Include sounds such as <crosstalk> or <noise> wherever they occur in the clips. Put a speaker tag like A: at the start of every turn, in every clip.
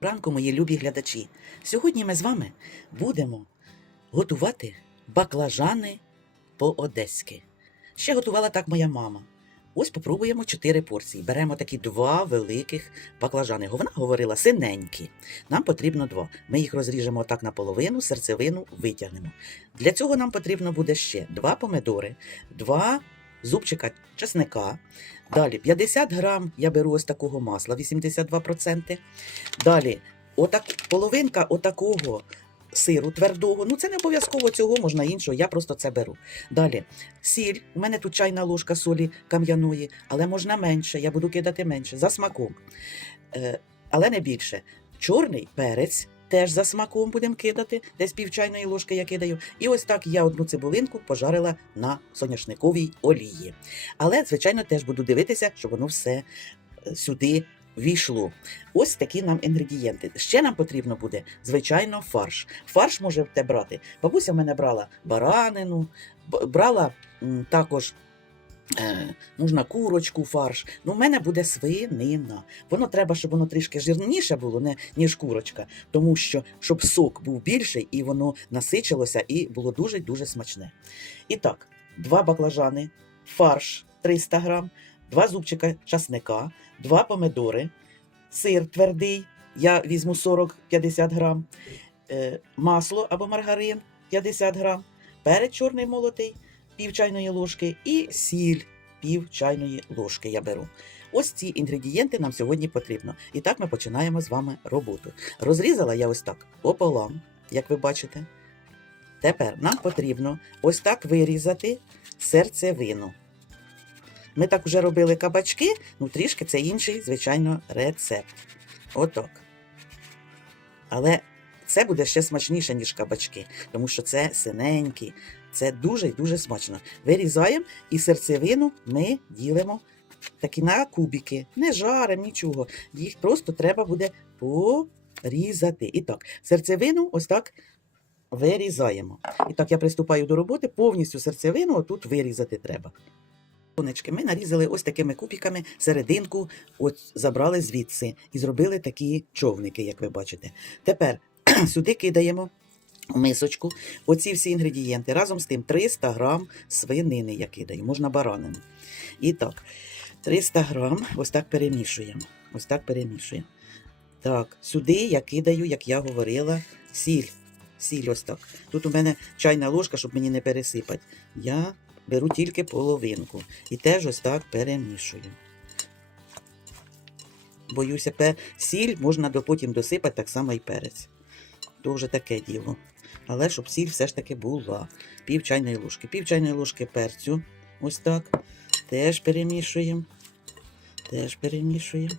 A: Ранку, мої любі глядачі. Сьогодні ми з вами будемо готувати баклажани по-одеськи. Ще готувала так моя мама. Ось попробуємо 4 порції. Беремо такі два великих баклажани. Вона говорила синенькі. Нам потрібно два. Ми їх розріжемо отак наполовину, серцевину витягнемо. Для цього нам потрібно буде ще два помидори, два зубчика чесника. Далі 50 грам я беру ось такого масла, 82%. Далі, отак, половинка отакого сиру твердого. Ну, це не обов'язково цього, можна іншого, я просто це беру. Далі, сіль. У мене тут чайна ложка солі кам'яної, але можна менше, я буду кидати менше, за смаком. Е, але не більше. Чорний перець. Теж за смаком будемо кидати, десь пів чайної ложки я кидаю. І ось так я одну цибулинку пожарила на соняшниковій олії. Але, звичайно, теж буду дивитися, щоб воно все е, сюди війшло. Ось такі нам інгредієнти. Ще нам потрібно буде, звичайно, фарш. Фарш можете брати. Бабуся в мене брала баранину, брала також. Е, можна курочку, фарш. Ну, в мене буде свинина. Воно треба, щоб воно трішки жирніше було, не, ніж курочка, тому що щоб сок був більший і воно насичилося і було дуже-дуже смачне. І так, два баклажани, фарш 300 грам, два зубчика часника, два помидори, сир твердий, я візьму 40-50 грам, е, масло або маргарин 50 грам, перець чорний молотий, пів чайної ложки і сіль пів чайної ложки я беру. Ось ці інгредієнти нам сьогодні потрібно. І так ми починаємо з вами роботу. Розрізала я ось так пополам, як ви бачите. Тепер нам потрібно ось так вирізати серцевину. Ми так вже робили кабачки, ну трішки це інший, звичайно, рецепт. Отак. Але це буде ще смачніше, ніж кабачки, тому що це синенькі, це дуже і дуже смачно. Вирізаємо і серцевину ми ділимо такі на кубики. Не жаримо, нічого. Їх просто треба буде порізати. І так, серцевину ось так вирізаємо. І так, я приступаю до роботи, повністю серцевину отут вирізати треба. Ми нарізали ось такими кубиками серединку, от забрали звідси і зробили такі човники, як ви бачите. Тепер <clears throat> сюди кидаємо мисочку оці всі інгредієнти. Разом з тим 300 грам свинини я кидаю, можна баранину. І так, 300 грам ось так перемішуємо. Ось так перемішуємо. Так, сюди я кидаю, як я говорила, сіль. Сіль ось так. Тут у мене чайна ложка, щоб мені не пересипати. Я беру тільки половинку. І теж ось так перемішую. Боюся, сіль можна потім досипати так само і перець. То вже таке діло. Але щоб сіль все ж таки була. Пів чайної ложки. Пів чайної ложки перцю. Ось так. Теж перемішуємо. Теж перемішуємо.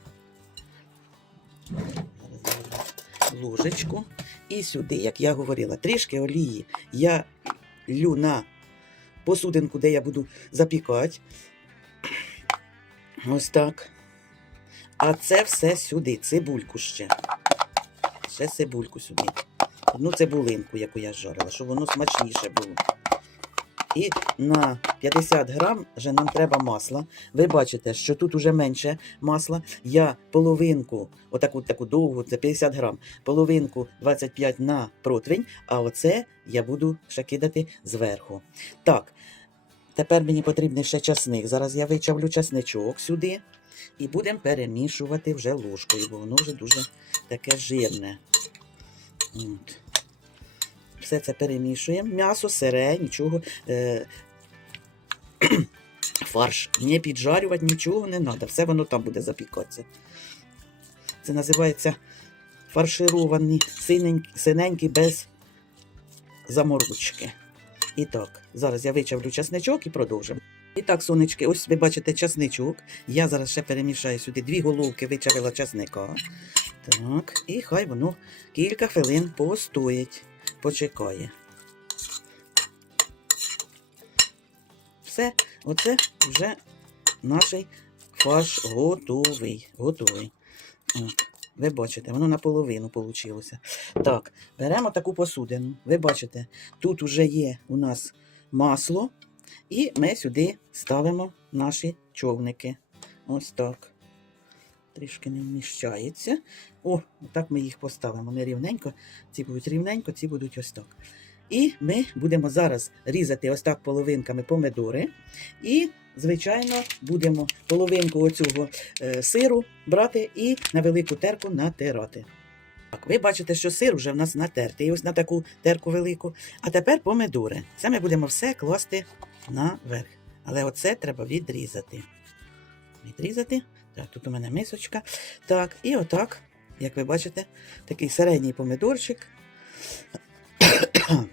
A: Ложечку. І сюди, як я говорила, трішки олії я лю на посудинку, де я буду запікати. Ось так. А це все сюди, цибульку ще. Ще цибульку сюди. Одну цибулинку, яку я жарила, щоб воно смачніше було. І на 50 грам вже нам треба масла. Ви бачите, що тут уже менше масла. Я половинку, отаку таку довгу, це 50 грам, половинку 25 на противень, а оце я буду ще кидати зверху. Так, тепер мені потрібний ще часник. Зараз я вичавлю часничок сюди і будемо перемішувати вже ложкою, бо воно вже дуже таке жирне. Все це перемішуємо. М'ясо, сире, нічого. Е, <clears throat> фарш не піджарювати, нічого не треба. Все воно там буде запікатися. Це називається фарширований синенький, синенький без заморочки. І так, зараз я вичавлю часничок і продовжимо. І так, сонечки, ось ви бачите часничок. Я зараз ще перемішаю сюди дві головки вичавила часника. Так, і хай воно кілька хвилин постоїть, почекає. Все, оце вже наш фарш готовий. готовий. От. Ви бачите, воно наполовину вийшло. Так, беремо таку посудину. Ви бачите, тут вже є у нас масло, і ми сюди ставимо наші човники. Ось так. Трішки не вміщається. О, так ми їх поставимо. Вони рівненько. Ці будуть рівненько, ці будуть ось так. І ми будемо зараз різати ось так половинками помидори. І, звичайно, будемо половинку оцього е, сиру брати і на велику терку натирати. Так, ви бачите, що сир вже в нас натертий, ось на таку терку велику. А тепер помидори. Це ми будемо все класти наверх. Але оце треба відрізати. Відрізати. Так, тут у мене мисочка. Так, і отак, як ви бачите, такий середній помидорчик. <coughs>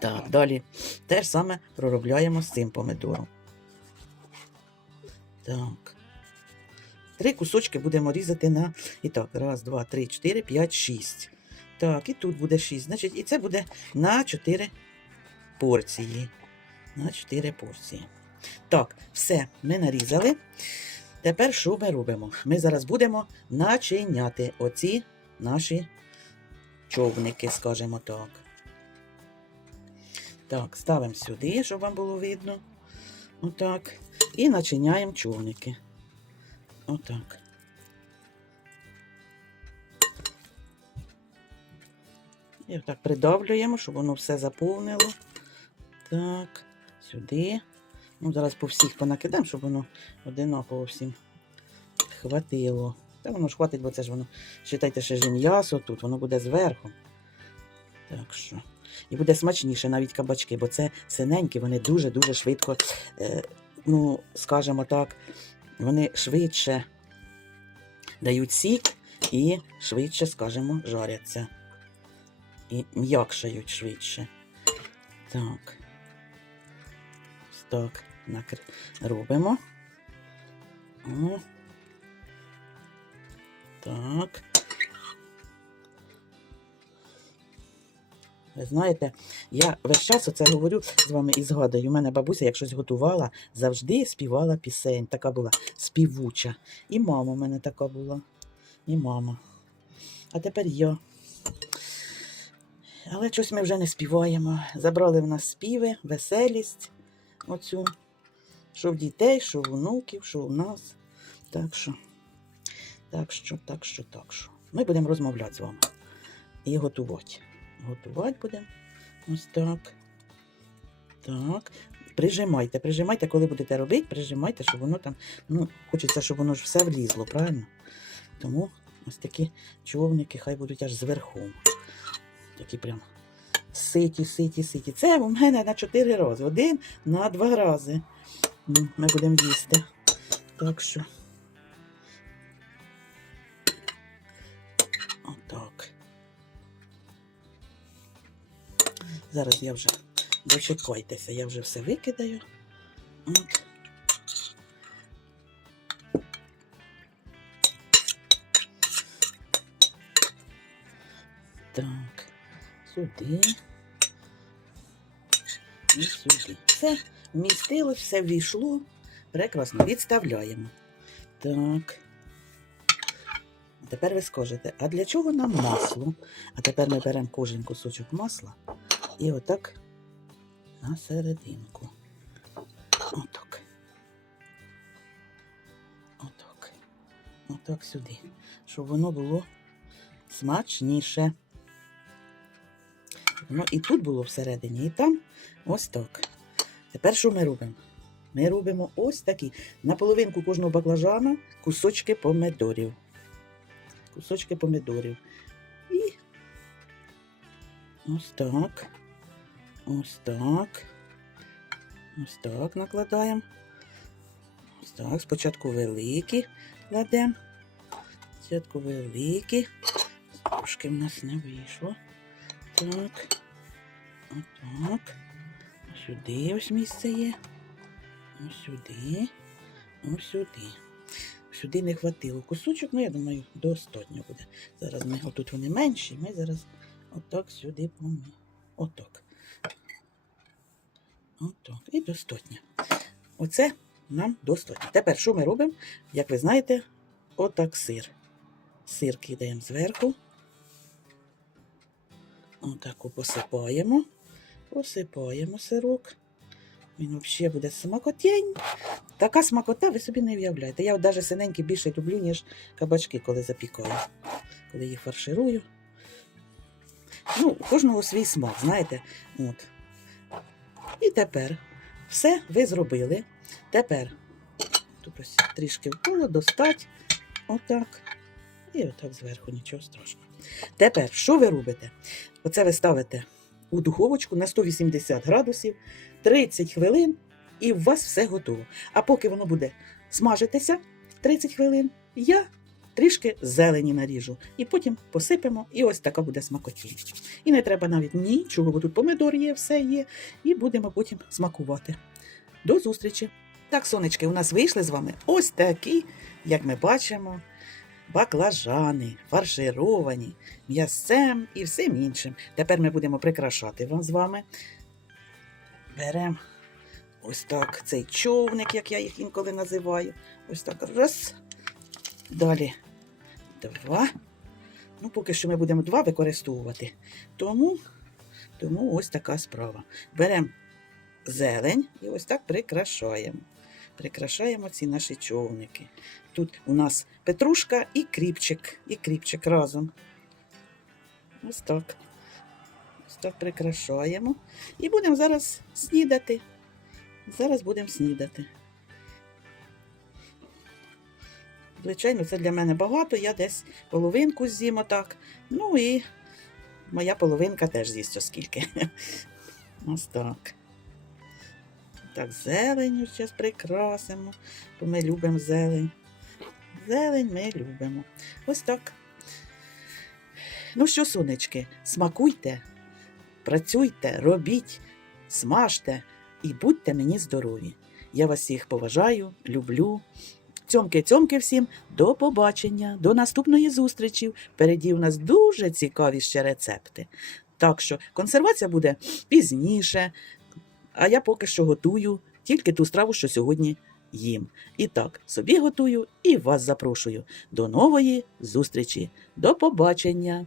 A: Так, далі те ж саме проробляємо з цим помидором. Так. Три кусочки будемо різати на. І так, раз, два, три, чотири, п'ять, шість. Так, і тут буде шість. Значить, і це буде на чотири порції. На чотири порції. Так, все, ми нарізали. Тепер ми робимо? Ми зараз будемо начиняти оці наші човники, скажімо так. Так, ставимо сюди, щоб вам було видно. Отак. І начиняємо човники. Отак. І отак придавлюємо, щоб воно все заповнило. Так, сюди. Ну, зараз по всіх понакидаємо, щоб воно одинаково всім хватило. Та воно ж хватить, бо це ж воно, вважайте, ще ж м'ясо тут, воно буде зверху. Так що. І буде смачніше навіть кабачки, бо це синенькі, вони дуже-дуже швидко, е, ну, скажімо так, вони швидше дають сік і швидше, скажімо, жаряться. І м'якшають швидше. Так. Так накр... робимо. О. Так. Ви знаєте, я весь час оце говорю з вами і згадую. У мене бабуся, як щось готувала, завжди співала пісень. Така була співуча. І мама в мене така була. І мама. А тепер я. Але щось ми вже не співаємо. Забрали в нас співи, веселість. Оцю. Що в дітей, що в внуків, що в нас. Так що, так що, так що, так що. Ми будемо розмовляти з вами і готувати. Готувати будемо. Ось так. Так. Прижимайте, прижимайте, коли будете робити, прижимайте, щоб воно там, ну, хочеться, щоб воно ж все влізло, правильно? Тому ось такі човники хай будуть аж зверху. Такі прям ситі, ситі, ситі. Це у мене на 4 рази. Один на 2 рази. Ми будемо їсти. Так що. Отак. Зараз я вже дочекайтеся, я вже все викидаю. От. Сюди. І сюди. Все вмістилось, все ввійшло. Прекрасно. Відставляємо. Так. А тепер ви скажете, а для чого нам масло? А тепер ми беремо кожен кусочок масла і отак на серединку. Отак. Отак. Отак сюди. Щоб воно було смачніше. Воно і тут було всередині, і там ось так. Тепер що ми робимо? Ми робимо ось такі. На половинку кожного баклажана кусочки помидорів. Кусочки помидорів. І ось так. Ось так. Ось так накладаємо. Ось так. Спочатку великі кладемо. Спочатку великі. Трошки в нас не вийшло. Так. Отак. Сюди ось місце є. Ось сюди. Ось сюди. Сюди не хватило кусочок, ну я думаю, достатньо буде. Зараз ми отут вони менші, ми зараз отак сюди помі. Отак. Отак. І достатньо. Оце нам достатньо. Тепер що ми робимо? Як ви знаєте, отак сир. Сир кидаємо зверху. Отаку посипаємо. Посипаємо сирок. Він взагалі буде смакотень. Така смакота, ви собі не уявляєте. Я навіть синенькі більше люблю, ніж кабачки, коли запікаю. Коли їх фарширую. Ну, кожного свій смак, знаєте. От. І тепер все ви зробили. Тепер тут ось трішки вколо, достать. Отак. І отак зверху, нічого страшного. Тепер, що ви робите? Оце ви ставите у духовочку на 180 градусів 30 хвилин, і у вас все готово. А поки воно буде смажитися 30 хвилин, я трішки зелені наріжу. І потім посипемо, і ось така буде смакотіння. І не треба навіть нічого, бо тут помидор є, все є. І будемо потім смакувати. До зустрічі! Так, сонечки, у нас вийшли з вами ось такі, як ми бачимо, баклажани, фаршировані, м'ясцем і всім іншим. Тепер ми будемо прикрашати вам з вами. Беремо ось так цей човник, як я їх інколи називаю. Ось так раз. Далі два. Ну, поки що ми будемо два використовувати. Тому, тому ось така справа. Беремо зелень і ось так прикрашаємо. Прикрашаємо ці наші човники. Тут у нас петрушка і кріпчик, і кріпчик разом. Ось так. Ось так прикрашаємо. І будемо зараз снідати. Зараз будемо снідати. Звичайно, це для мене багато. Я десь половинку з'їм отак. Ну і моя половинка теж з'їсть оскільки. <laughs> Ось так. Так, зеленю зараз прикрасимо, бо ми любимо зелень. Зелень ми любимо. Ось так. Ну що, сонечки, смакуйте, працюйте, робіть, смажте і будьте мені здорові. Я вас всіх поважаю, люблю. Цьомки-цьомки всім, до побачення, до наступної зустрічі. Впереді у нас дуже цікаві ще рецепти. Так що консервація буде пізніше, а я поки що готую тільки ту страву, що сьогодні їм. І так, собі готую і вас запрошую. До нової зустрічі. До побачення!